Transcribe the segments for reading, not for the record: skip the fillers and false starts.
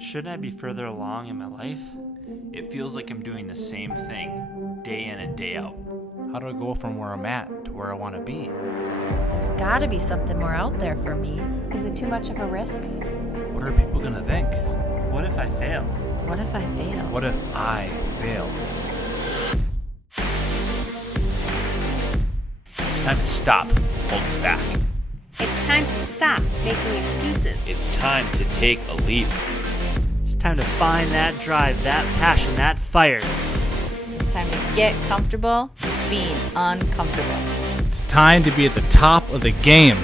Shouldn't I be further along in my life? It feels like I'm doing the same thing, day in and day out. How do I go from where I'm at to where I want to be? There's gotta be something more out there for me. Is it too much of a risk? What are people gonna think? What if I fail? What if I fail? What if I fail? It's time to stop holding back. It's time to stop making excuses. It's time to take a leap. It's time to find that drive, that passion, that fire. It's time to get comfortable being uncomfortable. It's time to be at the top of the game.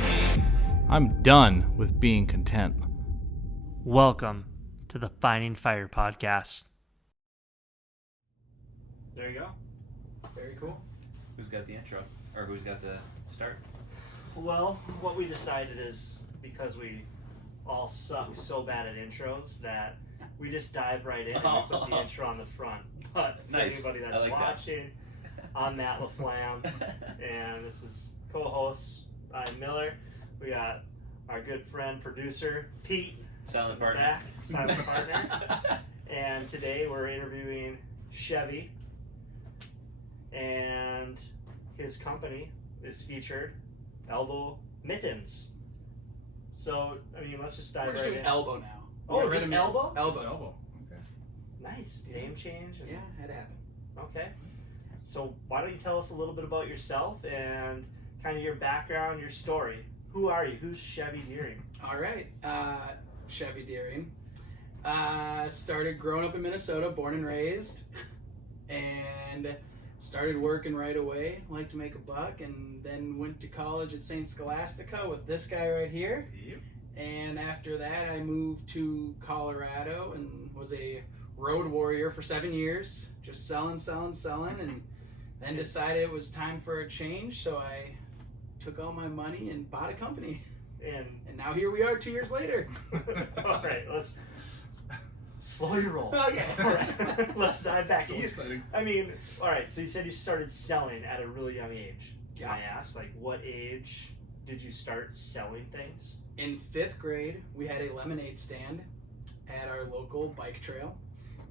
I'm done with being content. Welcome to the Finding Fire podcast. There you go. Very cool. Who's got the intro? Or who's got the start? Well, what we decided is because we all suck so bad at intros that we just dive right in and we put the intro on the front. But for Nice. anybody that's I like watching, I'm Matt LaFlamme, and this is co-host Ryan Miller. We got our good friend, producer, Pete. Silent partner. Back, silent partner. And today we're interviewing Chevy, and his company is featured, Elbow Mittens. So, I mean, let's just dive We're just right doing in. elbow now. Oh, Get rid just of mittens. elbow? Elbow. Okay. Nice. Name change. Yeah, had to happen. Okay. So why don't you tell us a little bit about yourself and kind of your background, your story. Who are you? Who's Chevy Deering? All right. Chevy Deering. Started growing up in Minnesota, born and raised, and started working right away. Liked to make a buck, and then went to college at St. Scholastica with this guy right here. Yep. And after that, I moved to Colorado and was a road warrior for 7 years, just selling, and then decided it was time for a change, so I took all my money and bought a company. And And now here we are 2 years later. all right, let's slow your roll. Okay. All right. Let's dive back. So You- exciting. I mean, all right. So you said you started selling at a really young age. Can Yeah. I ask, like, what age did you start selling things? In 5th grade, we had a lemonade stand at our local bike trail,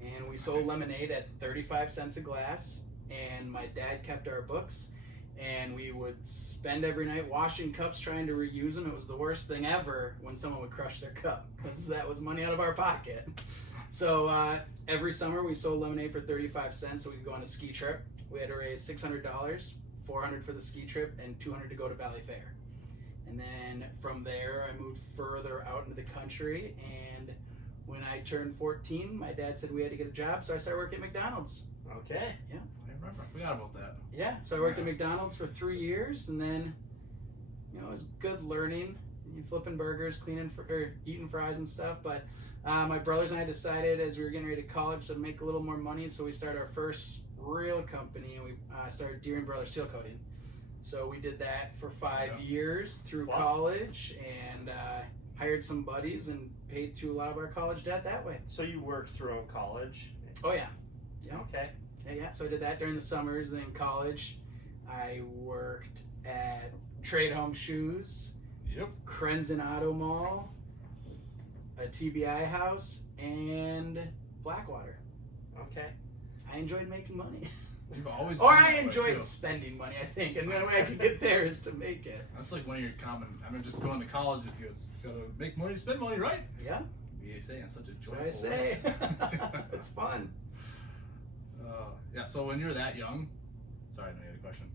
and we sold lemonade at 35 cents a glass, and my dad kept our books, and we would spend every night washing cups trying to reuse them. It was the worst thing ever when someone would crush their cup, because that was money out of our pocket. So every summer we sold lemonade for 35 cents, so we could go on a ski trip. We had to raise $600, $400 for the ski trip, and $200 to go to Valley Fair. And then from there, I moved further out into the country. And when I turned 14, my dad said we had to get a job, so I started working at McDonald's. Okay. I remember. I forgot about that. Yeah, so I worked at McDonald's for 3 years, and then, you know, it was good learning. You flipping burgers, eating fries and stuff. But my brothers and I decided as we were getting ready to college to make a little more money, so we started our first real company, and we started Deering Brothers Seal Coating. So we did that for 5 years through college, and hired some buddies and paid through a lot of our college debt that way. So you worked throughout college. Oh yeah. Yeah. Okay. Yeah. So I did that during the summers. Then in college, I worked at Trade Home Shoes, Yep. Krenzen Auto Mall, a TBI house, and Blackwater. Okay. I enjoyed making money. You've always. Or done that I way, enjoyed too. spending money, I think. And the only way I could get there is to make it. That's like one of your common. I mean, just going to college with you. It's gotta make money, spend money, right? Yeah. BSA in such a That's joyful what I say. way. It's fun. Yeah. So when you're that young, sorry, I know you had a question.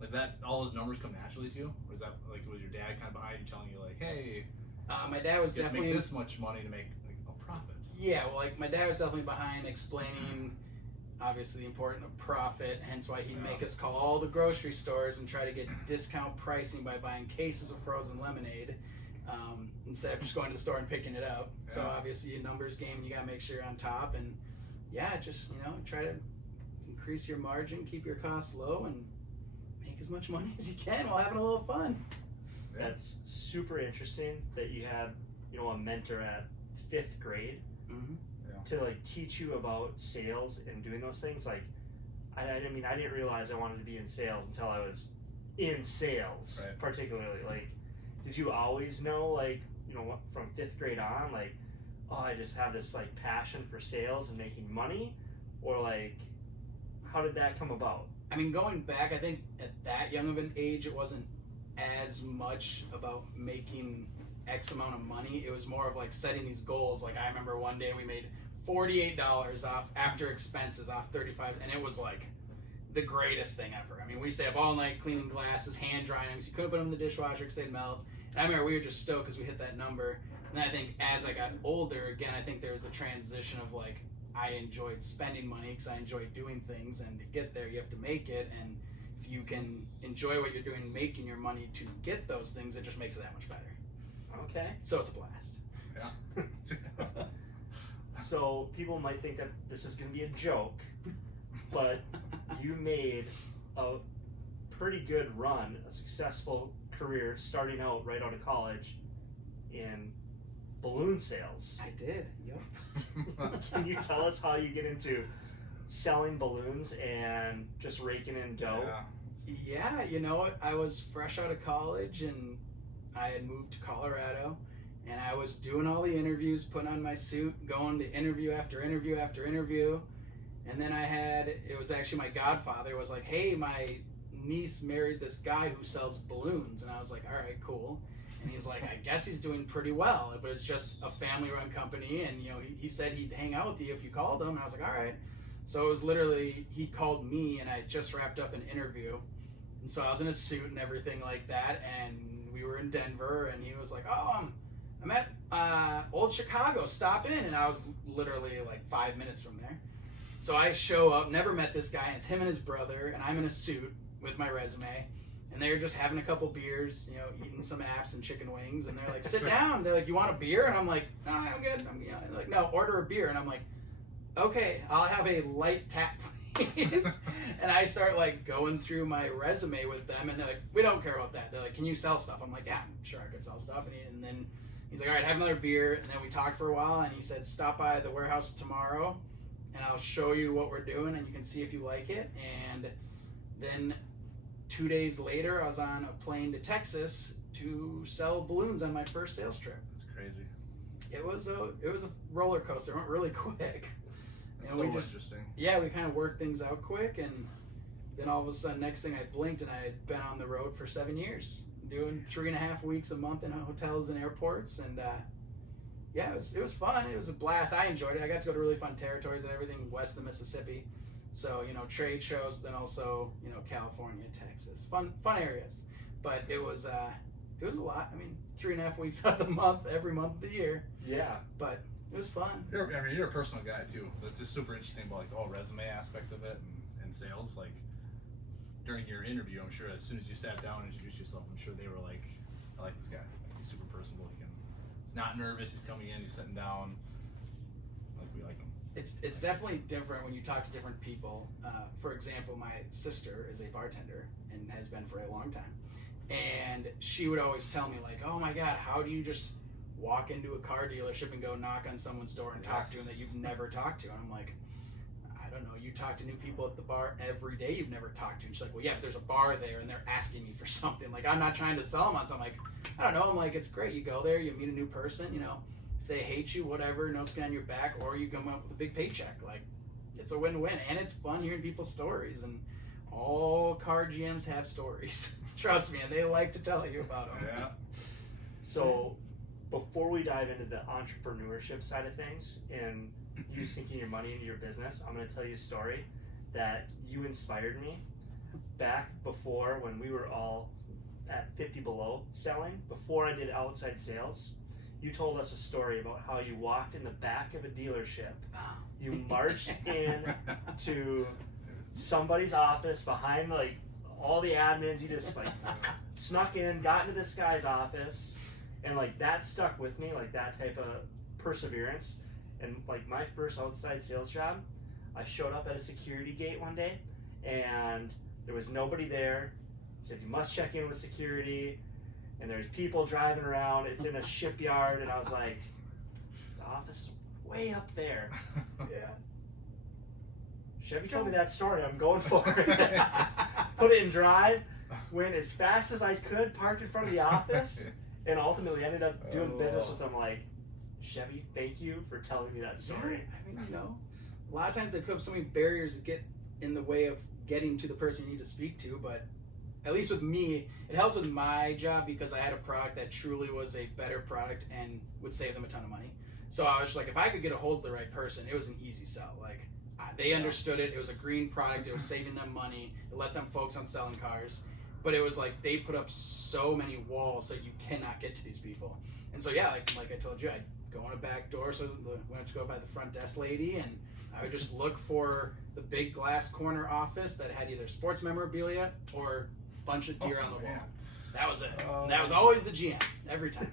Like that, all those numbers come naturally to you. Was that like was your dad kind of behind you, telling you like, hey, My dad was you have to definitely make this much money to make like a profit? Yeah, well, like my dad was definitely behind explaining, obviously, the importance of profit. Hence, why he'd make us call all the grocery stores and try to get discount pricing by buying cases of frozen lemonade instead of just going to the store and picking it up. So Yeah. obviously, a numbers game, you gotta make sure you're on top, and yeah, just try to increase your margin, keep your costs low, and make as much money as you can while having a little fun. That's super interesting that you had, a mentor at 5th grade Mm-hmm. to like teach you about sales and doing those things. Like, I didn't realize I wanted to be in sales until I was in sales, Right. particularly. Like, did you always know, like, from 5th grade on, like, oh, I just have this like passion for sales and making money, or like, how did that come about? I mean, going back, I think at that young of an age, it wasn't as much about making X amount of money. It was more of like setting these goals. Like, I remember one day we made $48 off after expenses off 35, and it was like the greatest thing ever. I mean, we stayed up all night cleaning glasses, hand drying them, so you couldn't put them in the dishwasher because they'd melt. And I remember we were just stoked because we hit that number. And then I think as I got older, again, I think there was a transition of like, I enjoyed spending money because I enjoyed doing things, and to get there you have to make it, and if you can enjoy what you're doing, making your money to get those things, it just makes it that much better. Okay. So it's a blast. Yeah. So people might think that this is going to be a joke, but you made a pretty good run, a successful career starting out right out of college in balloon sales. I did. Yep. Can you tell us how you get into selling balloons and just raking in dough? Yeah, I was fresh out of college, and I had moved to Colorado, and I was doing all the interviews, putting on my suit, going to interview after interview after interview. And then it was actually my godfather was like, hey, my niece married this guy who sells balloons. And I was like, all right, cool. And he's like, I guess he's doing pretty well, but it's just a family-run company. And, he said he'd hang out with you if you called him. And I was like, all right. So it was literally, he called me, and I just wrapped up an interview. And so I was in a suit and everything like that. And we were in Denver, and he was like, oh, I'm at Old Chicago, stop in. And I was literally like 5 minutes from there. So I show up, never met this guy, and it's him and his brother, and I'm in a suit with my resume, and they're just having a couple beers, eating some apps and chicken wings, and they're like, sit down. They're like, you want a beer? And I'm like, no, I'm good. They're like, no, order a beer. And I'm like, okay, I'll have a light tap, please. And I start like going through my resume with them, and they're like, we don't care about that. They're like, can you sell stuff? I'm like, yeah, I'm sure I could sell stuff. And then he's like, all right, have another beer. And then we talked for a while, and he said, stop by the warehouse tomorrow, and I'll show you what we're doing, and you can see if you like it. And then 2 days later, I was on a plane to Texas to sell balloons on my first sales trip. That's crazy. It was a roller coaster. It went really quick. That's so interesting. Yeah, we kind of worked things out quick, and then all of a sudden, next thing I blinked, and I had been on the road for 7 years, doing 3.5 weeks a month in hotels and airports, and yeah, it was fun. It was a blast. I enjoyed it. I got to go to really fun territories and everything west of Mississippi. So, trade shows, but then also, California, Texas. Fun areas. But it was a lot. I mean, 3.5 weeks out of the month, every month of the year. Yeah. But it was fun. You're a personal guy too. That's just super interesting about like the whole resume aspect of it and sales. Like during your interview, I'm sure as soon as you sat down and introduced yourself, I'm sure they were like, I like this guy. Like, he's super personable. He's not nervous. He's coming in. He's sitting down. Like we like him. It's definitely different when you talk to different people. For example, my sister is a bartender and has been for a long time. And she would always tell me like, oh my God, how do you just walk into a car dealership and go knock on someone's door and talk to them that you've never talked to? And I'm like, I don't know, you talk to new people at the bar every day you've never talked to. And she's like, well, yeah, but there's a bar there and they're asking me for something. Like, I'm not trying to sell them on something. Like, I don't know. I'm like, it's great. You go there, you meet a new person, if they hate you, whatever, no skin on your back, or you come up with a big paycheck. Like, it's a win-win, and it's fun hearing people's stories, and all car GMs have stories. Trust me, and they like to tell you about them. Yeah. So before we dive into the entrepreneurship side of things and you sinking your money into your business, I'm going to tell you a story that you inspired me back before when we were all at 50 below selling. Before I did outside sales, you told us a story about how you walked in the back of a dealership. You marched in to somebody's office behind like all the admins. You just like snuck in, got into this guy's office, and like that stuck with me, like that type of perseverance. And like my first outside sales job, I showed up at a security gate one day and there was nobody there. It said you must check in with security, and there's people driving around. It's in a shipyard, and I was like, the office is way up there. Yeah. Chevy told me that story. I'm going for it. Put it in drive, went as fast as I could, parked in front of the office, And ultimately ended up doing business Oh. with them. Like, Chevy, thank you for telling me that story. I mean, a lot of times they put up so many barriers that get in the way of getting to the person you need to speak to, but at least with me, it helped with my job because I had a product that truly was a better product and would save them a ton of money. So I was just like, if I could get a hold of the right person, it was an easy sell. Like, they understood it. It was a green product. It was saving them money. It let them focus on selling cars. But it was like they put up so many walls that you cannot get to these people. And so, yeah, like I told you, I'd go in a back door so we have to go by the front desk lady, and I would just look for the big glass corner office that had either sports memorabilia or a bunch of deer on the wall. man. That was it. And that was always the GM every time.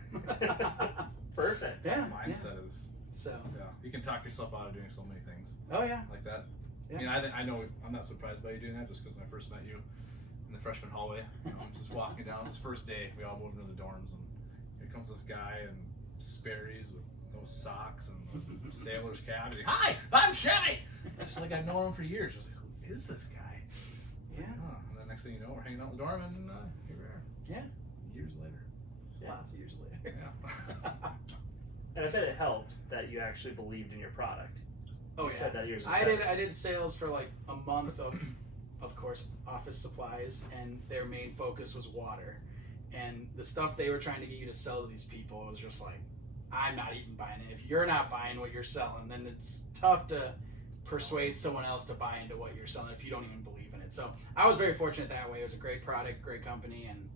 Perfect. Yeah. Mindset is, So. yeah, you can talk yourself out of doing so many things Oh yeah. like that. Yeah. I mean, I know I'm not surprised by you doing that just because when I first met you in the freshman hallway, I'm just walking down. It's his first day. We all moved into the dorms, and here comes this guy in Sperry's with those socks and the sailor's cap. And he's like, "Hi, I'm Chevy." Just like I've known him for years. I was like, "Who is this guy?" It's like, Yeah. "Huh." And then next thing you know, we're hanging out in the dorm, and here we are. Yeah. Years later. Lots of years later. Yeah. And I bet it helped that you actually believed in your product. Oh You yeah. said that yours was I better. did sales for like a month of course, office supplies, and their main focus was water. And the stuff they were trying to get you to sell to these people was just like, I'm not even buying it. If you're not buying what you're selling, then it's tough to persuade someone else to buy into what you're selling if you don't even believe in it. So I was very fortunate that way. It was a great product, great company, and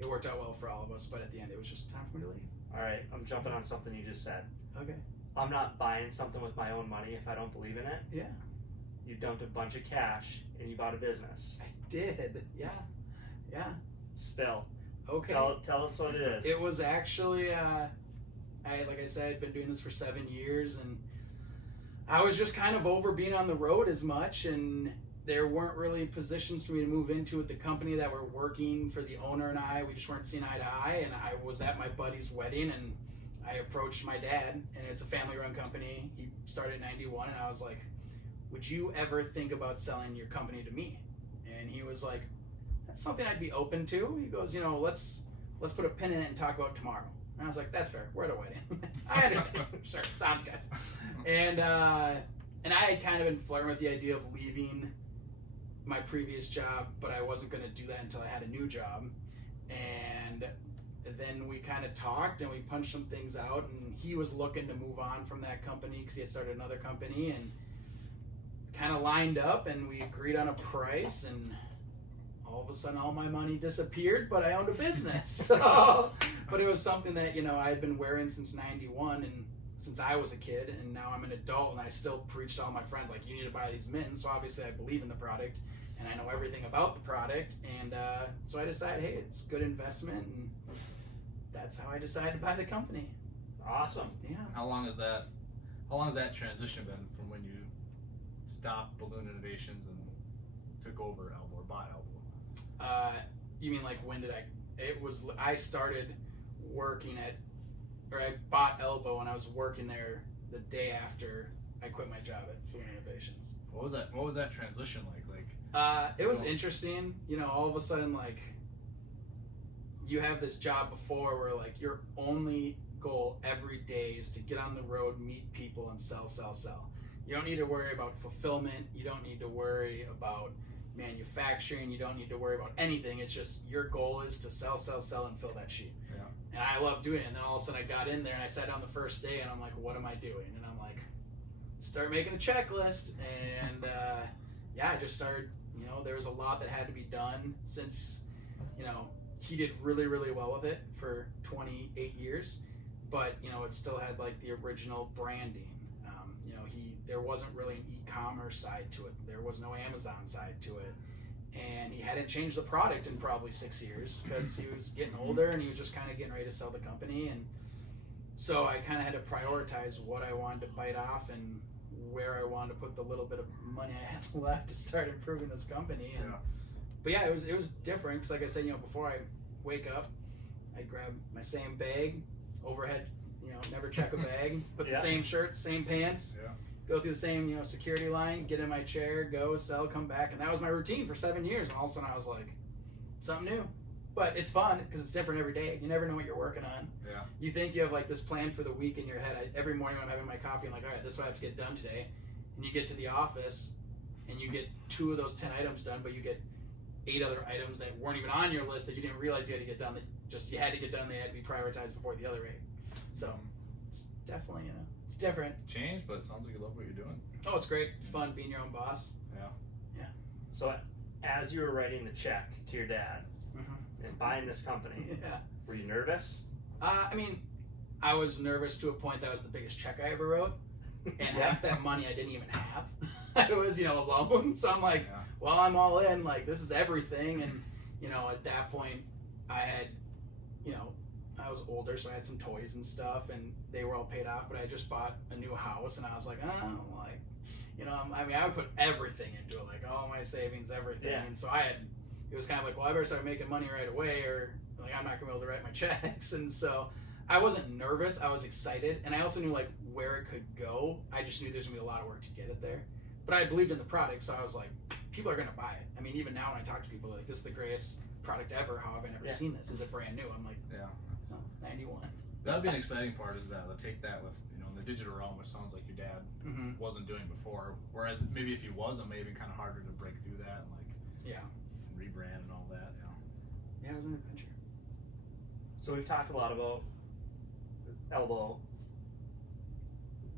it worked out well for all of us. But at the end, it was just time for me to leave. All right, I'm jumping on something you just said. Okay. I'm not buying something with my own money if I don't believe in it. Yeah. You dumped a bunch of cash and you bought a business. I did. Yeah. Yeah. Spill. Okay. Tell us what it is. It was actually, like I said, I'd been doing this for 7 years, and I was just kind of over being on the road as much, and there weren't really positions for me to move into at the company that were working for the owner and I. We just weren't seeing eye to eye, and I was at my buddy's wedding, and I approached my dad, and it's a family-run company. He started in 91, and I was like, would you ever think about selling your company to me? And he was like, that's something I'd be open to. He goes, let's put a pin in it and talk about tomorrow. And I was like, that's fair. We're at a wedding. I understand. Sure, sounds good. And I had kind of been flirting with the idea of leaving my previous job, but I wasn't going to do that until I had a new job. And then we kind of talked and we punched some things out, and he was looking to move on from that company because he had started another company, and kind of lined up, and we agreed on a price, and all of a sudden all my money disappeared, but I owned a business. So, but it was something that, I had been wearing since 91 and since I was a kid, and now I'm an adult, and I still preach to all my friends, like, you need to buy these mittens. So obviously I believe in the product and I know everything about the product. And so I decided, hey, it's a good investment, and that's how I decided to buy the company. Awesome. Yeah. How long has that transition been from when you stopped Balloon Innovations and took over Elbow or bought Elbow? You mean like when did I started working I bought Elbow, and I was working there the day after I quit my job at Balloon Innovations. What was that transition like? It was interesting. All of a sudden, like, you have this job before where, like, your only goal every day is to get on the road, meet people, and sell. You don't need to worry about fulfillment. You don't need to worry about manufacturing. You don't need to worry about anything. It's just your goal is to sell, and fill that sheet. Yeah. And I love doing it. And then all of a sudden I got in there and I sat down the first day and I'm like, what am I doing? And I'm like, start making a checklist. And I just started, there was a lot that had to be done since, he did really, really well with it for 28 years. But, it still had like the original branding. There wasn't really an e-commerce side to it. There was no Amazon side to it. And he hadn't changed the product in probably 6 years because he was getting older and he was just kind of getting ready to sell the company. And so I kind of had to prioritize what I wanted to bite off and where I wanted to put the little bit of money I had left to start improving this company. And, But yeah, it was different because, like I said, before I wake up, I grab my same bag, overhead, never check a bag, put the same shirt, same pants. Yeah. Go through the same, security line, get in my chair, go, sell, come back. And that was my routine for 7 years. And all of a sudden I was like, something new. but it's fun because it's different every day. You never know what you're working on. Yeah. You think you have like this plan for the week in your head. Every morning when I'm having my coffee, I'm like, all right, this is what I have to get done today. And you get to the office and you get 2 of those 10 items done, but you get 8 other items that weren't even on your list that you didn't realize you had to get done. That just you had to get done. They had to be prioritized before the other 8. So it's definitely, it's different. Change, but it sounds like you love what you're doing. Oh, it's great. It's fun being your own boss. Yeah. So as you were writing the check to your dad Mm-hmm. and buying this company, Yeah. were you nervous? I mean, I was nervous to a point that was the biggest check I ever wrote. And half that money I didn't even have. I was, alone. So I'm like, Yeah. well, I'm all in. Like, this is everything. And, at that point, I had, I was older, so I had some toys and stuff, and they were all paid off. But I just bought a new house, and I was like, I would put everything into it, like all my savings, everything. Yeah. And so it was kind of like, well, I better start making money right away, or like I'm not gonna be able to write my checks. And so I wasn't nervous, I was excited, and I also knew like where it could go. I just knew there's gonna be a lot of work to get it there. But I believed in the product, so I was like, people are gonna buy it. I mean, even now when I talk to people, like, this is the greatest product ever. How have I never seen this? Is it brand new? I'm like, Yeah. oh, 91. That'd be an exciting part, is that they'll take that with, in the digital realm, which sounds like your dad Mm-hmm. wasn't doing before. Whereas maybe if he wasn't, maybe kind of harder to break through that and like Yeah. rebrand and all that. Yeah, it was an adventure. So we've talked a lot about Elbow.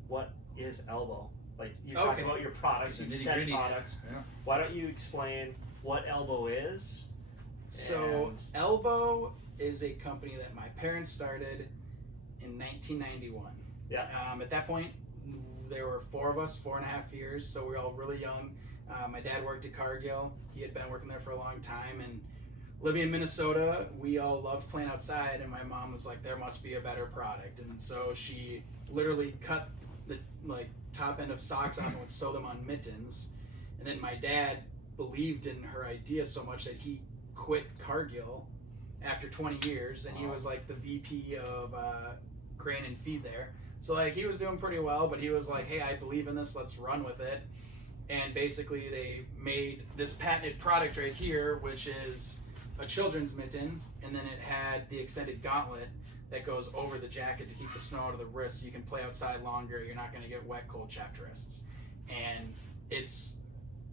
What is Elbow? Like, you talked Okay. about your products, It's you the said nitty-gritty. products. Yeah. Why don't you explain what Elbow is? So And- Elbow is a company that my parents started in 1991. Yeah. At that point, there were 4 of us, 4.5 years, so we were all really young. My dad worked at Cargill. He had been working there for a long time, and living in Minnesota, we all loved playing outside, and my mom was like, there must be a better product. And so she literally cut the top end of socks off and would sew them on mittens. And then my dad believed in her idea so much that he quit Cargill after 20 years, and he was like the VP of grain and feed there. So like he was doing pretty well, but he was like, hey, I believe in this, let's run with it. And basically they made this patented product right here, which is a children's mitten, and then it had the extended gauntlet that goes over the jacket to keep the snow out of the wrists, so you can play outside longer, you're not going to get wet, cold, chapped wrists. And it's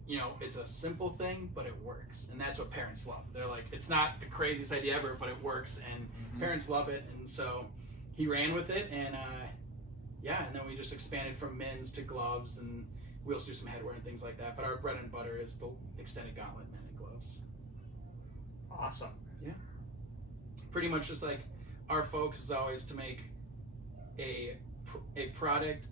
a simple thing, but it works, and that's what parents love. They're like, it's not the craziest idea ever, but it works, and parents love it. And so he ran with it, and and then we just expanded from mittens to gloves, and we also do some headwear and things like that. But our bread and butter is the extended gauntlet mitten and gloves. Awesome. Pretty much just like our focus is always to make a product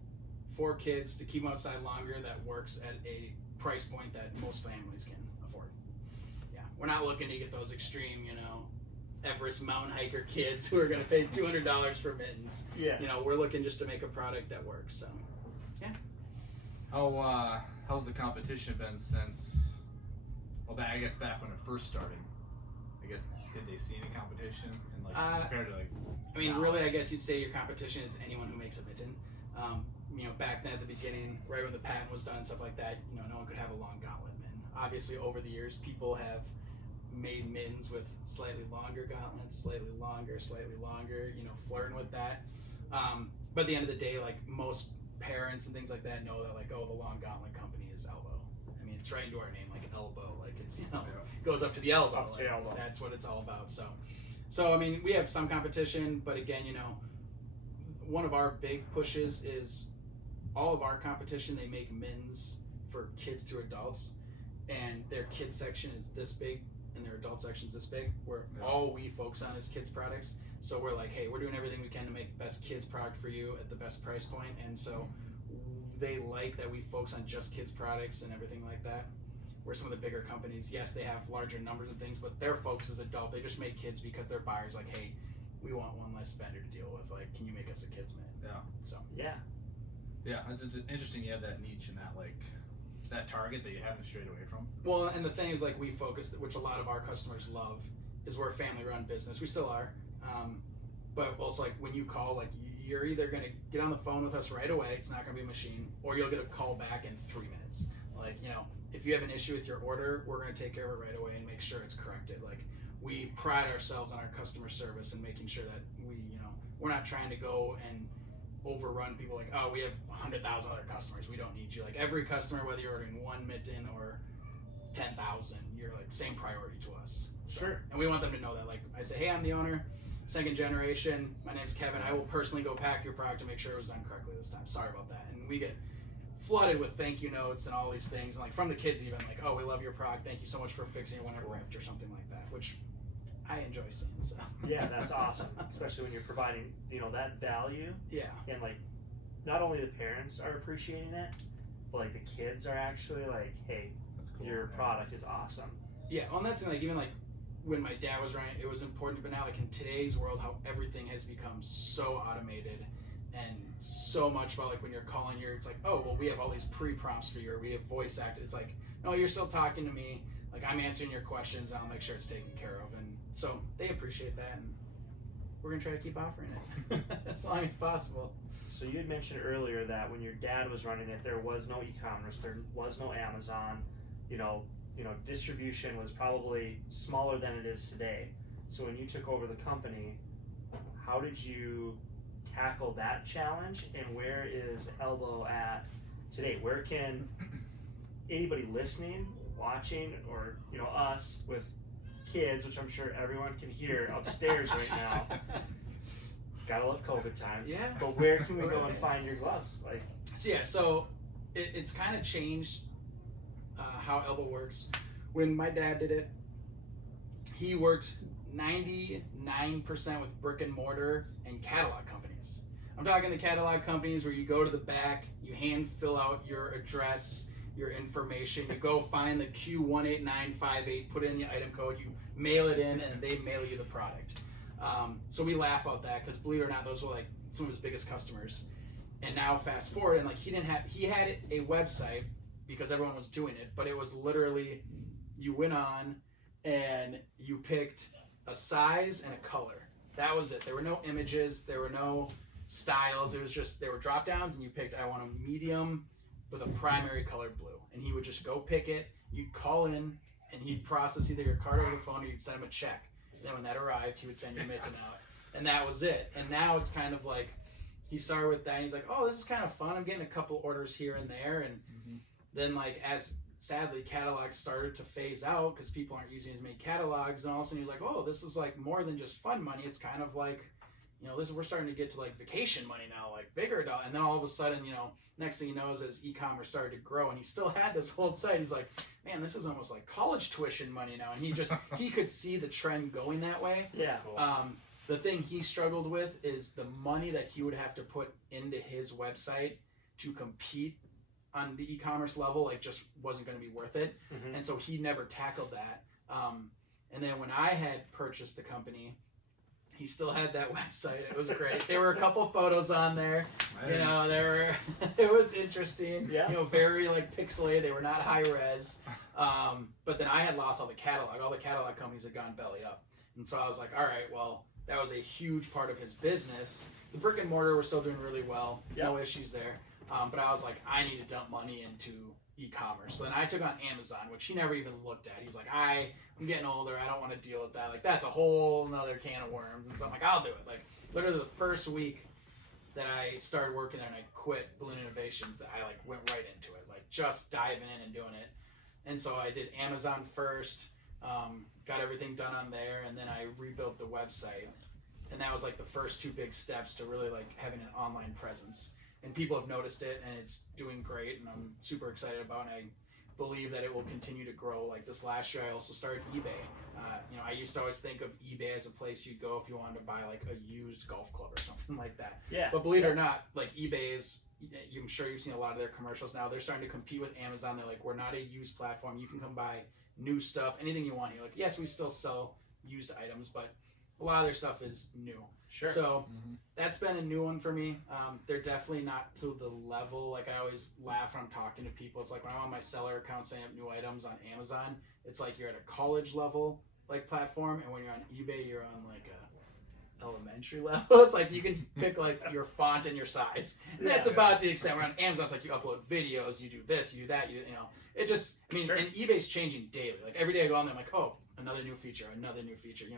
for kids to keep them outside longer that works at a price point that most families can afford. Yeah, we're not looking to get those extreme, Everest mountain hiker kids who are going to pay $200 for mittens. Yeah. We're looking just to make a product that works. So, How's the competition been since? Well, I guess back when it first started. I guess, did they see any competition and compared to I mean, really, I guess you'd say your competition is anyone who makes a mitten. Back then at the beginning, right when the patent was done and stuff like that, no one could have a long gauntlet mitten. Obviously, over the years, people have made mittens with slightly longer gauntlets, slightly longer, flirting with that. But at the end of the day, like most parents and things like that know that the long gauntlet company is Elbow. I mean, it's right into our name, like elbow, like it's goes up to the elbow. Up to the elbow. That's what it's all about. So I mean, we have some competition, but again, one of our big pushes is all of our competition. They make mittens for kids to adults, and their kids section is this big and their adult section is this big, where all we focus on is kids products. So we're like, hey, we're doing everything we can to make the best kids product for you at the best price point. And so they like that we focus on just kids products and everything like that. Where some of the bigger companies, yes, they have larger numbers and things, but their focus is adult. They just make kids because their buyers like, hey, we want one less vendor to deal with. Like, can you make us a kids mitten? Yeah. So Yeah, it's interesting you have that niche and that target that you haven't strayed away from. well, and the thing is, like, we focus, which a lot of our customers love, is we're a family-run business. We still are, but also like when you call, like you're either gonna get on the phone with us right away. It's not gonna be a machine, or you'll get a call back in 3 minutes. Like, if you have an issue with your order, we're gonna take care of it right away and make sure it's corrected. Like, we pride ourselves on our customer service and making sure that we're not trying to go and overrun people like, oh, we have 100,000 other customers, we don't need you. Like every customer, whether you're ordering one mitten or 10,000, you're like same priority to us. So, Sure. and we want them to know that. Like I say, hey, I'm the owner, second generation. My name's Kevin. I will personally go pack your product to make sure it was done correctly this time. Sorry about that. And we get flooded with thank you notes and all these things, and like from the kids even, like, oh, we love your product. Thank you so much for fixing it when it ripped or something like that, which I enjoy seeing. So Yeah, that's awesome, especially when you're providing, that value. Yeah. And like, not only the parents are appreciating it, but like the kids are actually like, hey, That's cool. your product is awesome. Yeah, well, and that's the thing, like even like when my dad was running, it was important, but now like in today's world, how everything has become so automated and so much about like when you're calling here, it's like, oh, well, we have all these pre-prompts for you, or we have voice acted. It's like, no, you're still talking to me. Like I'm answering your questions, and I'll make sure it's taken care of. And so they appreciate that, and we're gonna try to keep offering it as long as possible. So you had mentioned earlier that when your dad was running it, there was no e-commerce, there was no Amazon. Distribution was probably smaller than it is today. So when you took over the company, how did you tackle that challenge, and where is Elbow at today? Where can anybody listening, watching, or us with kids, which I'm sure everyone can hear upstairs right now, gotta love COVID times. Yeah. But where can we go and find your gloves? Like, So it's kind of changed how Elbow works. When my dad did it, he worked 99% with brick and mortar and catalog companies. I'm talking the catalog companies where you go to the back, you hand fill out your address, your information, you go find the Q18958, put in the item code, you mail it in, and they mail you the product. So we laugh about that because, believe it or not, those were like some of his biggest customers. And now fast forward, and like he had a website because everyone was doing it, but it was literally, you went on and you picked a size and a color. That was it. There were no images, there were no styles. It was just, there were drop downs, and you picked, I want a medium with a primary color blue. And he would just go pick it, you'd call in, and he'd process either your card over the phone, or you'd send him a check. And then when that arrived, he would send your mitten out. And that was it. And now it's kind of like, he started with that, and he's like, oh, this is kind of fun. I'm getting a couple orders here and there. And then like, as sadly catalogs started to phase out because people aren't using as many catalogs, and all of a sudden he's like, oh, this is like more than just fun money. It's kind of like, we're starting to get to like vacation money now, like bigger. And then all of a sudden, next thing he knows, as e-commerce started to grow, and he still had this old site, he's like, man, this is almost like college tuition money now. And he could see the trend going that way. yeah. The thing he struggled with is the money that he would have to put into his website to compete on the e-commerce level, like just wasn't going to be worth it. Mhm. And so he never tackled that. And then when I had purchased the company, he still had that website. It was great. There were a couple photos on there. It was interesting. Yeah. Very like pixelated. They were not high res. But then I had lost all the catalog. All the catalog companies had gone belly up. And so I was like, all right, well, that was a huge part of his business. The brick and mortar were still doing really well. Yep. No issues there. But I was like, I need to dump money into e-commerce. So then I took on Amazon, which he never even looked at. He's like, I'm getting older. I don't want to deal with that. Like, that's a whole nother can of worms. And so I'm like, I'll do it. Like, literally the first week that I started working there and I quit Balloon Innovations, that I like went right into it, like just diving in and doing it. And so I did Amazon first, got everything done on there, and then I rebuilt the website. And that was like the first two big steps to really like having an online presence. And people have noticed it, and it's doing great, and I'm super excited about it. And I believe that it will continue to grow. Like this last year, I also started eBay. I used to always think of eBay as a place you'd go if you wanted to buy like a used golf club or something like that. Yeah. But believe it or not, like eBay is, I'm sure you've seen a lot of their commercials now. They're starting to compete with Amazon. They're like, we're not a used platform. You can come buy new stuff, anything you want here. Like, yes, we still sell used items, but a lot of their stuff is new. Sure. So that's been a new one for me. They're definitely not to the level, like I always laugh when I'm talking to people. It's like when I'm on my seller account setting up new items on Amazon, it's like you're at a college level like platform, and when you're on eBay, you're on like a elementary level. It's like you can pick like your font and your size. And that's about the extent. Where on Amazon, it's like you upload videos, you do this, you do that, it just, I mean, Sure. and eBay's changing daily. Like every day I go on there, I'm like, oh, another new feature,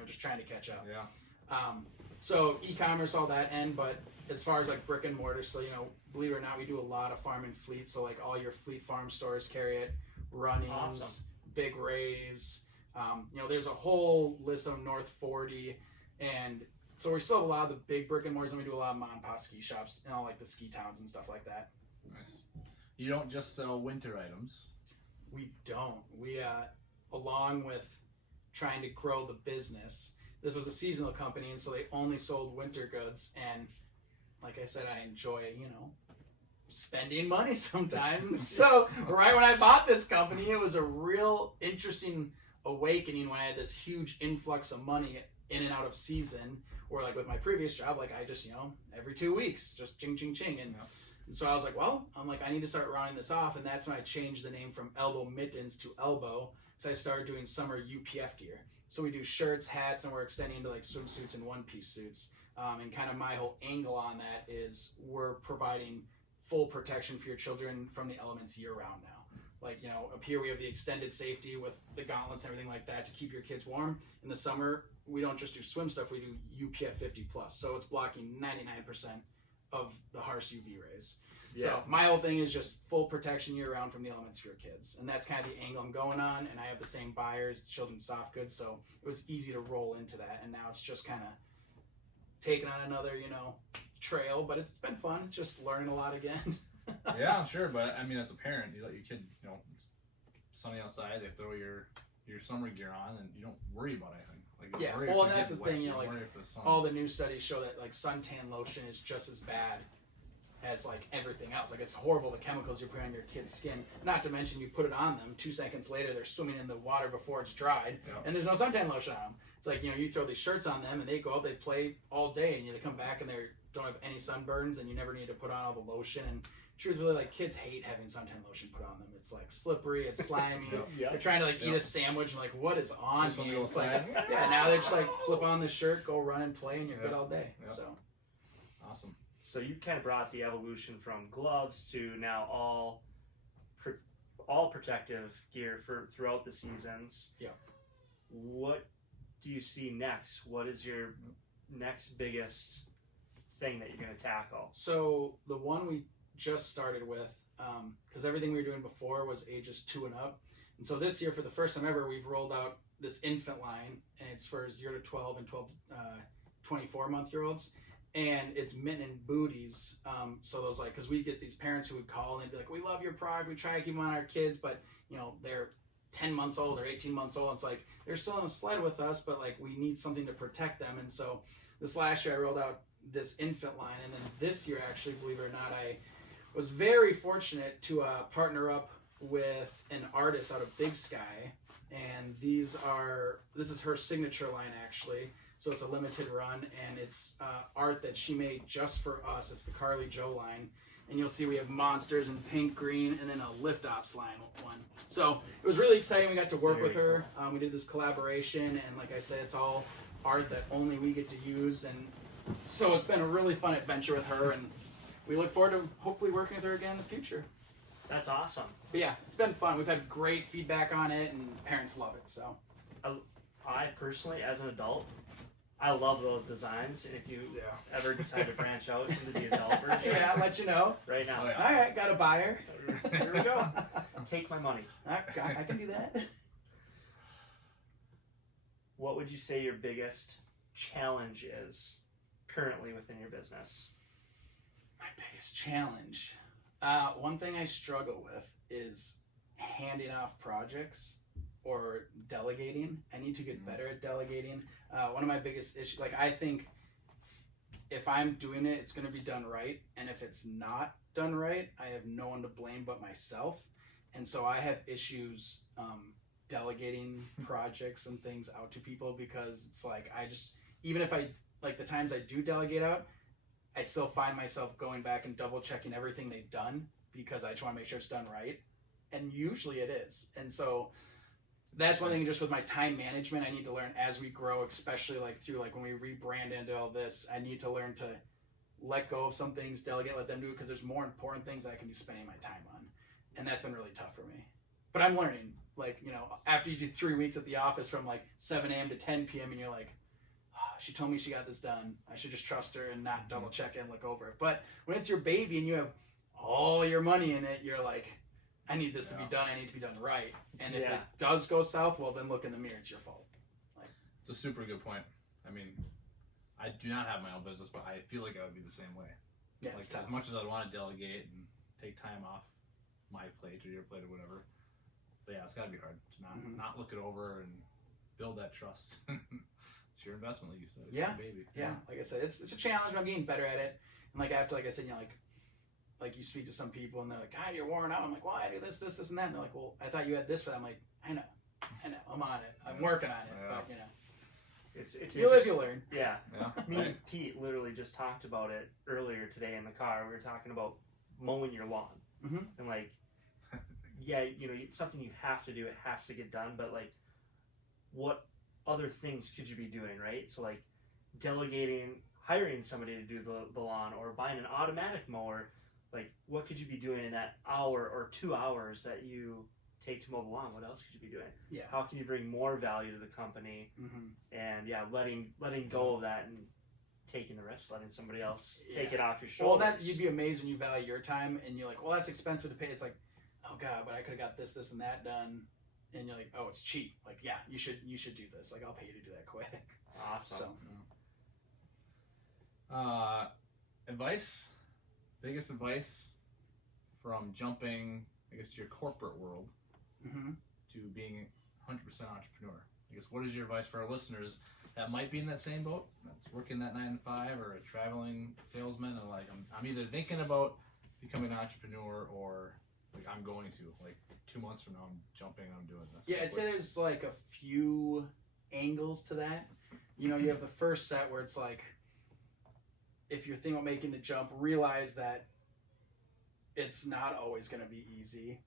just trying to catch up. Yeah. So e-commerce, all that end, but as far as like brick and mortar, so believe it or not, we do a lot of farm and fleet. So like all your fleet farm stores carry it, Runnings, Awesome. Big Rays. There's a whole list of North 40, and so we still have a lot of the big brick and mortars, and we do a lot of mom and pop ski shops, like the ski towns and stuff like that. Nice. You don't just sell winter items. We don't. We, along with trying to grow the business, this was a seasonal company, and so they only sold winter goods. And like I said, I enjoy, spending money sometimes. So right when I bought this company, it was a real interesting awakening when I had this huge influx of money in and out of season. Or like with my previous job, like I just, every 2 weeks, just ching, ching, ching. And so I was like, I need to start rounding this off. And that's when I changed the name from Elbow Mittens to Elbow. So I started doing summer UPF gear. So we do shirts, hats, and we're extending into like swimsuits and one-piece suits. And kind of my whole angle on that is we're providing full protection for your children from the elements year-round now. Like, up here we have the extended safety with the gauntlets and everything like that to keep your kids warm. In the summer, we don't just do swim stuff, we do UPF 50+. So it's blocking 99% of the harsh UV rays. Yeah. So my whole thing is just full protection year-round from the elements for your kids. And that's kind of the angle I'm going on. And I have the same buyers, children's soft goods, so it was easy to roll into that. And now it's just kind of taking on another, trail. But it's been fun, just learning a lot again. Yeah, I'm sure. But I mean, as a parent, you let your kid, it's sunny outside, they throw your summer gear on, and you don't worry about anything. Like, Yeah, worry if well, they that's get the wet. thing, You worry if the sun's- all the new studies show that like suntan lotion is just as bad as like everything else. Like it's horrible, the chemicals you put on your kid's skin. Not to mention you put it on them, 2 seconds later they're swimming in the water before it's dried, and there's no suntan lotion on them. It's like, you throw these shirts on them and they go out, they play all day, and they come back and they don't have any sunburns, and you never need to put on all the lotion. And truthfully, like kids hate having suntan lotion put on them. It's like slippery, it's slimy. They're trying to like eat a sandwich and like, what is on Just me? wanna go It's like, outside. yeah, now they're just like flip on the shirt, go run and play, and you're good all day. So Awesome. So you kind of brought the evolution from gloves to now all protective gear for throughout the seasons. Yeah. What do you see next? What is your next biggest thing that you're going to tackle? So the one we just started with, because everything we were doing before was ages 2 and up, and so this year for the first time ever we've rolled out this infant line, and it's for 0 to 12 and 12 to 24-month-year-olds, and it's Mitten and booties. So those, like, because we get these parents who would call and they'd be like, we love your product, we try to keep them on our kids, but they're 10 months old or 18 months old. It's like they're still on a sled with us, but like we need something to protect them. And so this last year I rolled out this infant line, and then this year, actually, believe it or not, I was very fortunate to partner up with an artist out of Big Sky, and this is her signature line, actually. So it's a limited run, and it's art that she made just for us. It's the Carly Joe line, and you'll see we have monsters in pink, green, and then a Lift Ops line one. So it was really exciting. We got to work with her. We did this collaboration, and like I said, it's all art that only we get to use, and so it's been a really fun adventure with her, and we look forward to hopefully working with her again in the future. That's awesome. But yeah, it's been fun. We've had great feedback on it, and parents love it. So I personally, as an adult, I love those designs. And if you ever decide to branch out into the adult version, yeah, I'll let you know. right now, Oh, yeah. All right, got a buyer. here we go. Take my money. I can do that. What would you say your biggest challenge is currently within your business? My biggest challenge. One thing I struggle with is handing off projects or delegating. I need to get better at delegating. One of my biggest issues, like I think if I'm doing it, it's going to be done right. And if it's not done right, I have no one to blame but myself. And so I have issues delegating projects and things out to people, because it's like even if I, like the times I do delegate out, I still find myself going back and double checking everything they've done, because I just want to make sure it's done right. And usually it is. And so that's one thing, just with my time management, I need to learn as we grow, especially like through like when we rebrand into all this, I need to learn to let go of some things, delegate, let them do it, because there's more important things I can be spending my time on. And that's been really tough for me. but I'm learning. Like, you know, after you do 3 weeks at the office from like 7 a.m. to 10 p.m. and you're like, oh, she told me she got this done. I should just trust her and not double check and look over it. But when it's your baby and you have all your money in it, you're like, I need this to be done. I need to be done right. And if it does go south, well, then look in the mirror. It's your fault. Like, it's a super good point. I mean, I do not have my own business, but I feel like I would be the same way. Yeah, like, it's tough. as much as I'd want to delegate and take time off my plate or your plate or whatever, but yeah, it's got to be hard to not look it over and build that trust. It's your investment, like you said. It's your baby. Yeah. Like I said, it's a challenge, but I'm getting better at it. And like after, like I said, you know, like you speak to some people and they're like, God, you're worn out. I'm like, well, I do this, and that. And they're like, well, I thought you had this for that. I'm like, I know, I'm on it. I'm working on it. But you know, it's you live, you learn. Yeah. Me and Pete literally just talked about it earlier today in the car. We were talking about mowing your lawn, and like, yeah, you know, it's something you have to do. It has to get done. But like, what other things could you be doing, right? So like, delegating, hiring somebody to do the lawn, or buying an automatic mower. Like, what could you be doing in that hour or 2 hours that you take to mow the lawn? What else could you be doing? Yeah. How can you bring more value to the company? And letting go of that and taking the risk, letting somebody else take it off your shoulders. Well, you'd be amazed when you value your time and you're like, well, that's expensive to pay. It's like, oh God, but I could have got this, and that done. And you're like, oh, it's cheap. Like, yeah, you should do this. Like, I'll pay you to do that quick. Awesome. So, advice. Biggest advice from jumping, I guess, to your corporate world to being 100% entrepreneur. I guess, what is your advice for our listeners that might be in that same boat, that's working that 9 to 5 or a traveling salesman, and like I'm either thinking about becoming an entrepreneur or like I'm going to, like 2 months from now I'm jumping and I'm doing this. Yeah, I'd say there's like a few angles to that. You know, you have the first set where it's like, if you're thinking about making the jump, realize that it's not always going to be easy,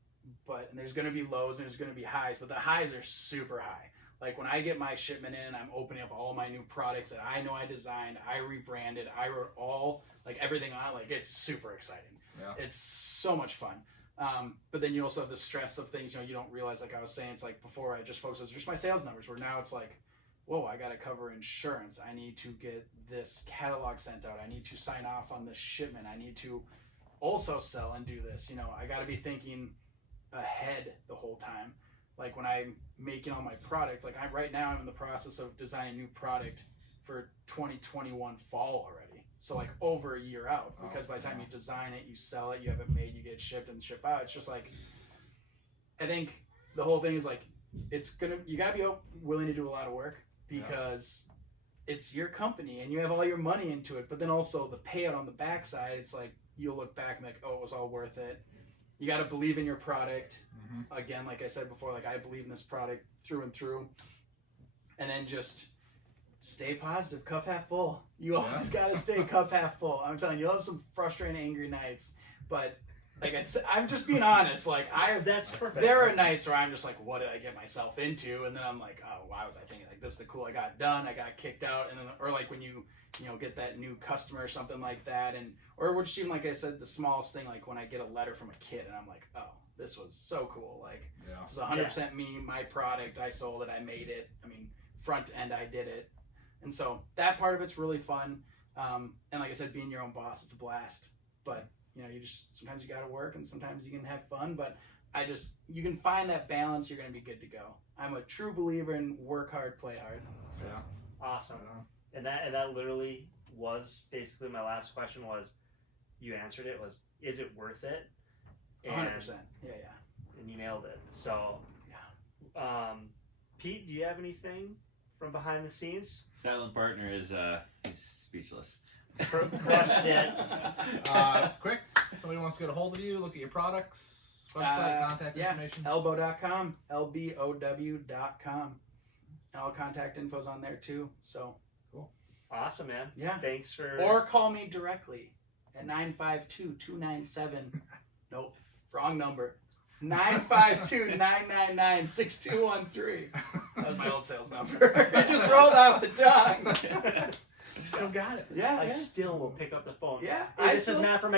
but and there's going to be lows and there's going to be highs, but the highs are super high. Like when I get my shipment in, I'm opening up all my new products that I know I designed, I rebranded, I wrote all, like everything on it, like it's super exciting. Yeah. It's so much fun. But then you also have the stress of things, you know, you don't realize, like I was saying, it's like before I just focused on just my sales numbers, where now it's like, whoa, I got to cover insurance. I need to get this catalog sent out. I need to sign off on this shipment. I need to also sell and do this. You know, I got to be thinking ahead the whole time. Like when I'm making all my products, like right now I'm in the process of designing a new product for 2021 fall already. So like over a year out, because by the time you design it, you sell it, you have it made, you get it shipped and ship out. It's just like, I think the whole thing is like, you gotta be willing to do a lot of work, because it's your company and you have all your money into it, but then also the payout on the backside, it's like you'll look back and be like, oh, it was all worth it. You got to believe in your product. Again, like I said before, like I believe in this product through and through, and then just stay positive, cup half full. You always got to stay cup half full. I'm telling you, you'll have some frustrating, angry nights, but like I said, I'm just being honest. Like that's perfect. There are nights where I'm just like, what did I get myself into? And then I'm like, oh, why was I thinking like this is the cool I got done, I got kicked out, and then or like when you get that new customer or something like that, and or just even like I said, the smallest thing, like when I get a letter from a kid and I'm like, oh, this was so cool. Like this is 100% me, my product, I sold it, I made it. I mean, front to end, I did it, and so that part of it's really fun. And like I said, being your own boss, it's a blast, but. You know, sometimes you got to work and sometimes you can have fun, but you can find that balance, you're going to be good to go. I'm a true believer in work hard, play hard. So. Awesome. And that literally was basically my last question was, you answered it, was, is it worth it? And 100%. Yeah. And you nailed it. So, Pete, do you have anything from behind the scenes? Silent partner is, he's speechless. Crushed it. Quick, somebody wants to get a hold of you, look at your products, website, contact information. Elbow.com, LBOW.com. And all contact info's on there too. So cool. Awesome, man. Yeah. Thanks for. Or call me directly at 952-297. Nope, wrong number. 952-999-6213. That was my old sales number. It just rolled off the tongue. You still got it. Yeah. I still will pick up the phone. Yeah. Hey, this is Matt from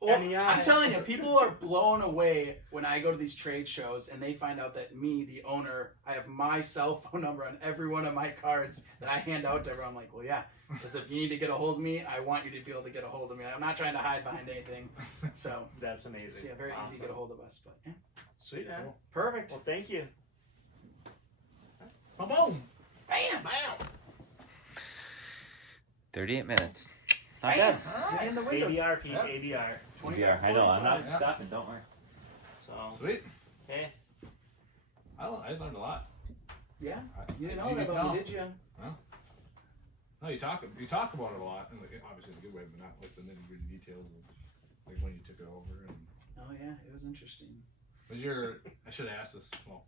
Well, MEI. I'm telling you, people are blown away when I go to these trade shows and they find out that me, the owner, I have my cell phone number on every one of my cards that I hand out to everyone. I'm like, well, yeah, because if you need to get a hold of me, I want you to be able to get a hold of me. I'm not trying to hide behind anything. So, That's amazing. yeah, very easy Awesome. to get a hold of us. But yeah, Sweet, man. perfect. Well, thank you. Boom, bam, bam. 38 minutes. Not Bam. bad. Right in the window. ABR, Pete. Yep. ABR. PBR. I know. I'm not Yeah. stopping. Don't worry. So, Sweet. hey. I learned a lot. Yeah, I- you didn't know you that didn't about know. me, did you? No, you talk about it a lot, and like, obviously in a good way, but not like the nitty gritty details of like when you took it over. And Oh yeah, it was interesting. was I should have asked this. Well,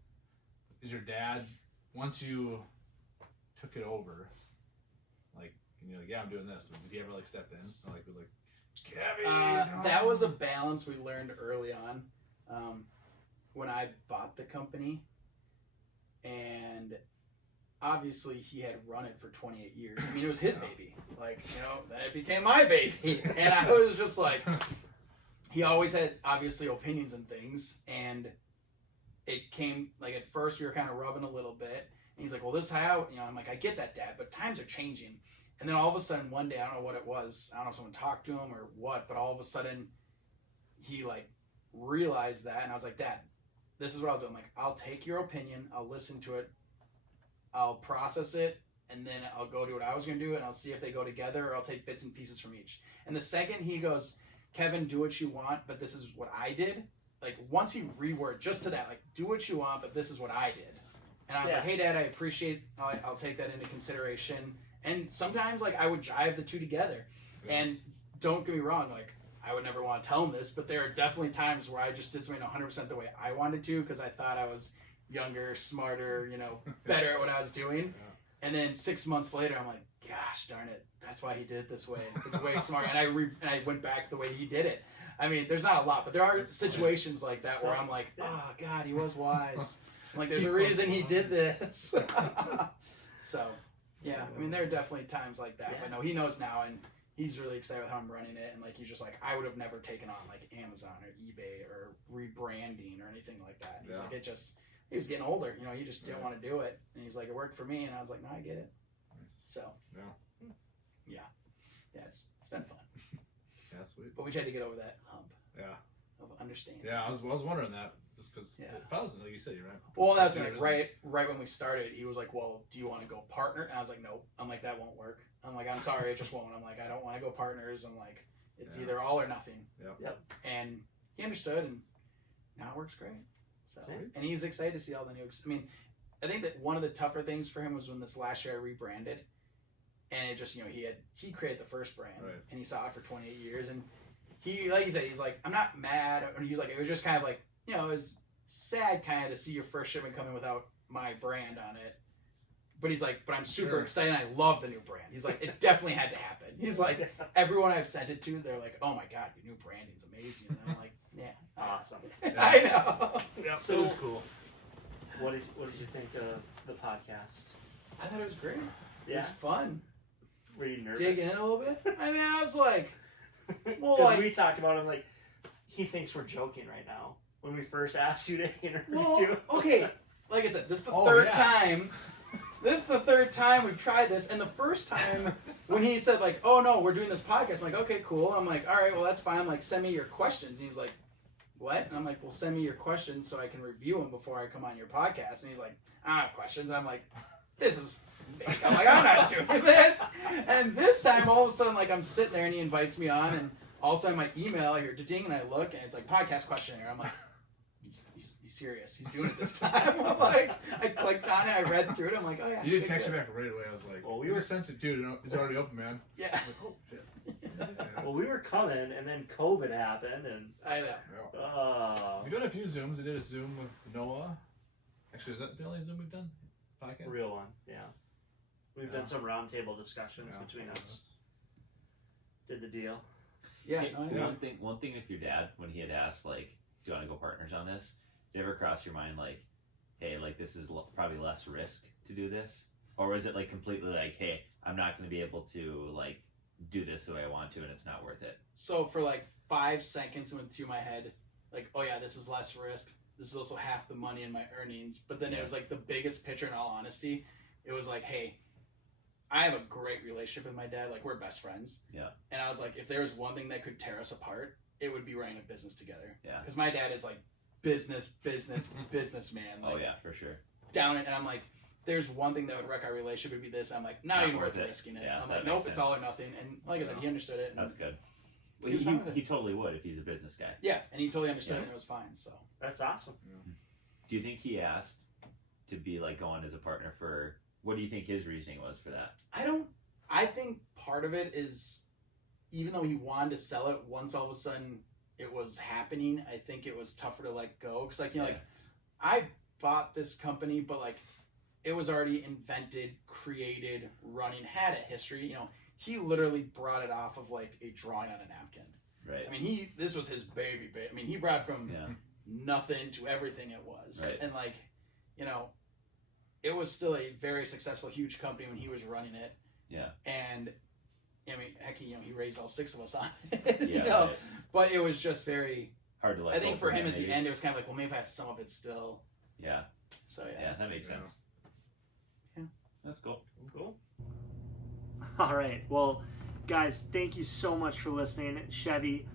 is your dad once you took it over, like and you're like, yeah, I'm doing this. Did he ever like step in, or like Kevin? That was a balance we learned early on when I bought the company, and obviously he had run it for 28 years. I mean, it was his baby. Like, then it became my baby, and I was just like, he always had obviously opinions and things, and it came like at first we were kind of rubbing a little bit, and he's like, well, this is how I'm like, I get that, Dad, but times are changing. And then all of a sudden one day, I don't know what it was, I don't know if someone talked to him or what, but all of a sudden he like realized that, and I was like, Dad, this is what I'll do. I'm like, I'll take your opinion, I'll listen to it, I'll process it, and then I'll go do what I was going to do, and I'll see if they go together, or I'll take bits and pieces from each. And the second he goes, Kevin, do what you want, but this is what I did, like once he reworded just to that, like, do what you want, but this is what I did. And I was like, hey, Dad, I appreciate, I'll take that into consideration. And sometimes, like, I would jive the two together. Yeah. And don't get me wrong, like, I would never want to tell him this, but there are definitely times where I just did something 100% the way I wanted to because I thought I was younger, smarter, better at what I was doing. Yeah. And then 6 months later, I'm like, gosh darn it, that's why he did it this way. It's way smarter. And I went back the way he did it. I mean, there's not a lot, but there are situations like that where I'm like, oh, God, he was wise. I'm like, there's a reason he did this. So, yeah, I mean, there are definitely times like that. But no, he knows now, and he's really excited with how I'm running it. And, like, he's just like, I would have never taken on, like, Amazon or eBay or rebranding or anything like that. He's like, he was getting older. He just didn't want to do it. And he's like, it worked for me. And I was like, no, I get it. Nice. So, yeah, it's been fun. Yeah, sweet. But we tried to get over that hump Yeah. of understanding. Yeah, I was wondering that just because Yeah. if I was like you said, you're right. Well, that's like right when we started, he was like, well, do you want to go partner? And I was like, nope. I'm like, that won't work. I'm like, I'm sorry, it just won't. I'm like, I don't want to go partners. I'm like, it's either all or nothing. Yep. And he understood, and now it works great. So, Sweet. and he's excited to see all the new. I mean, I think that one of the tougher things for him was when this last year I rebranded, and it just he created the first brand, Right. and he saw it for 28 years, and he, like he said, he's like, I'm not mad, and he's like, it was just kind of like, it was sad kind of to see your first shipment come in without my brand on it. But he's like, but I'm super excited. And I love the new brand. He's like, it definitely had to happen. He's like, everyone I've sent it to, they're like, oh my God, your new branding's amazing. And I'm like, yeah. Awesome. I know. So it was cool. What did you think of the podcast? I thought it was great. It Yeah? was fun. Were you nervous? Dig in a little bit. I mean, I was like, well, Because like, we talked about him, like, he thinks we're joking right now. When we first asked you to interview. well, okay. Like I said, this is the third time. This is the third time we've tried this, and the first time when he said like, "Oh no, we're doing this podcast," I'm like, "Okay, cool." I'm like, "All right, well that's fine." I'm like, "Send me your questions." And he was like, "What?" And I'm like, "Well, send me your questions so I can review them before I come on your podcast." And he's like, "I don't have questions." And I'm like, "This is fake." I'm like, "I'm not doing this." And this time, all of a sudden, like I'm sitting there, and he invites me on, and all of a sudden, my email, I hear ding, and I look, and it's like podcast questionnaire. I'm like, He's serious. He's doing it this time. I'm like, I clicked on it. I read through it. I'm like, oh yeah. You didn't text me back right away. I was like, well, we you were just sent it, dude. It's already open, man. Yeah. I was like, oh shit. Yeah. Well, we were coming, and then COVID happened, and I know. We've done a few Zooms. We did a Zoom with Noah. Actually, is that the only Zoom we've done? Podcast? real one, yeah. We've done some roundtable discussions between us. Did the deal. Yeah. Hey, No, I know. one thing with your dad when he had asked like, do you want to go partners on this? Did it ever cross your mind like, hey, like this is probably less risk to do this, or was it like completely like, hey, I'm not going to be able to like do this the way I want to, and it's not worth it? So for like 5 seconds went through my head, like, oh yeah, this is less risk. This is also half the money in my earnings. But then it was like the biggest picture, in all honesty. It was like, hey, I have a great relationship with my dad. Like, we're best friends. Yeah. And I was like, if there was one thing that could tear us apart, it would be running a business together. Yeah. Because my dad is like businessman. Like, Oh yeah, for sure. down it, and I'm like, there's one thing that would wreck our relationship would be this. I'm like, not even worth risking it. Yeah, I'm that like, nope, makes it's sense. all or nothing. And like I said, he understood it. And That's good. he Well, was fine with it. he totally would if he's a business guy. Yeah, and he totally understood Yeah. it, and it was fine. So That's awesome. Do you think he asked to be like going as a partner for? What do you think his reasoning was for that? I think part of it is, even though he wanted to sell it, once all of a sudden it was happening, I think it was tougher to let go. Because like, you know, like, I bought this company, but like, it was already invented, created, running, had a history. You know, he literally brought it off of like a drawing on a napkin. Right. I mean, this was his baby. I mean, he brought from Yeah. nothing to everything it was. Right. And like, you know, it was still a very successful, huge company when he was running it. Yeah. And I mean, heck, you know, he raised all 6 of us on it. Yeah. You know? Right. But it was just very. Hard to let I go think for him at maybe. the end, it was kind of like, well, maybe if I have some of it still. Yeah. So yeah. Yeah, that makes Yeah. sense. Yeah. That's cool. Cool. All right. Well, guys, thank you so much for listening. Chevy,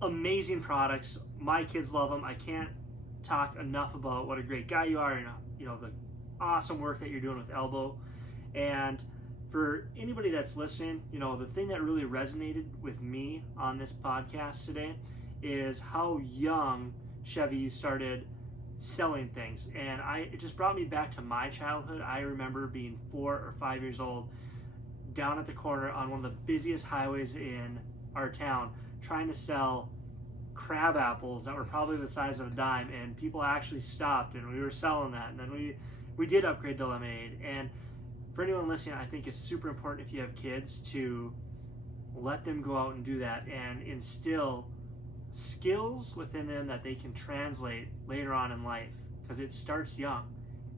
amazing products. My kids love them. I can't talk enough about what a great guy you are, and you know the awesome work that you're doing with Elbow. And for anybody that's listening, you know, the thing that really resonated with me on this podcast today is how young, Chevy, you started selling things. And it just brought me back to my childhood. I remember being 4 or 5 years old, down at the corner on one of the busiest highways in our town, trying to sell crab apples that were probably the size of a dime, and people actually stopped and we were selling that. And then we did upgrade to lemonade. And for anyone listening, I think it's super important if you have kids to let them go out and do that and instill skills within them that they can translate later on in life, because it starts young,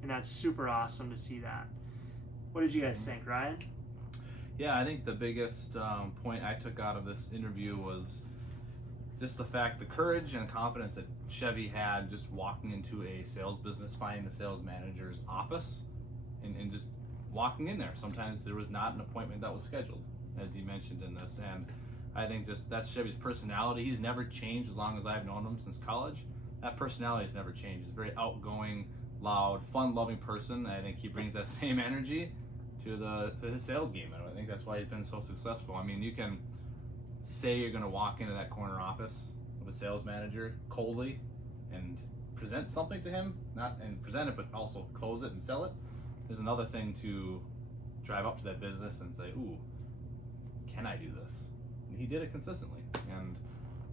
and that's super awesome to see that. What did you guys think, Ryan? Yeah, I think the biggest point I took out of this interview was just the fact, the courage and confidence that Chevy had just walking into a sales business, finding the sales manager's office, and just walking in there. Sometimes there was not an appointment that was scheduled, as he mentioned in this, and I think just that's Chevy's personality. He's never changed as long as I've known him since college. That personality has never changed. He's a very outgoing, loud, fun-loving person. I think he brings that same energy to his sales game, and I think that's why he's been so successful. I mean, you can say you're going to walk into that corner office of a sales manager coldly and present something to him, and present it, but also close it and sell it. There's another thing to drive up to that business and say, ooh, can I do this? And he did it consistently, and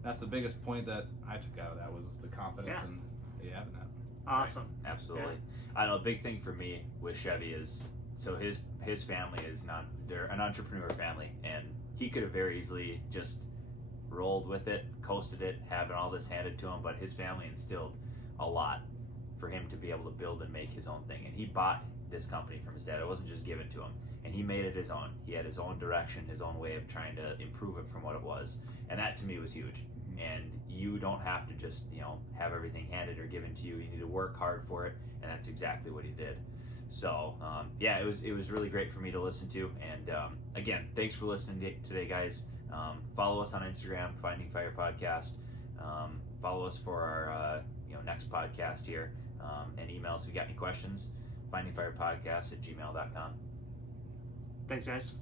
that's the biggest point that I took out of that, was the confidence and that you have in that. Awesome. Absolutely. I know a big thing for me with Chevy is, so his family is they're an entrepreneur family, and he could have very easily just rolled with it, coasted it, having all this handed to him, but his family instilled a lot for him to be able to build and make his own thing. And he bought this company from his dad. It wasn't just given to him, and he made it his own. He had his own direction, his own way of trying to improve it from what it was, and that to me was huge. And you don't have to just, you know, have everything handed or given to you. You need to work hard for it, and that's exactly what he did. So yeah, it was really great for me to listen to. And again, thanks for listening today, guys. Follow us on Instagram, Finding Fire Podcast. Follow us for our next podcast here, and email us if you got any questions. FindingFirePodcast@gmail.com. Thanks, guys.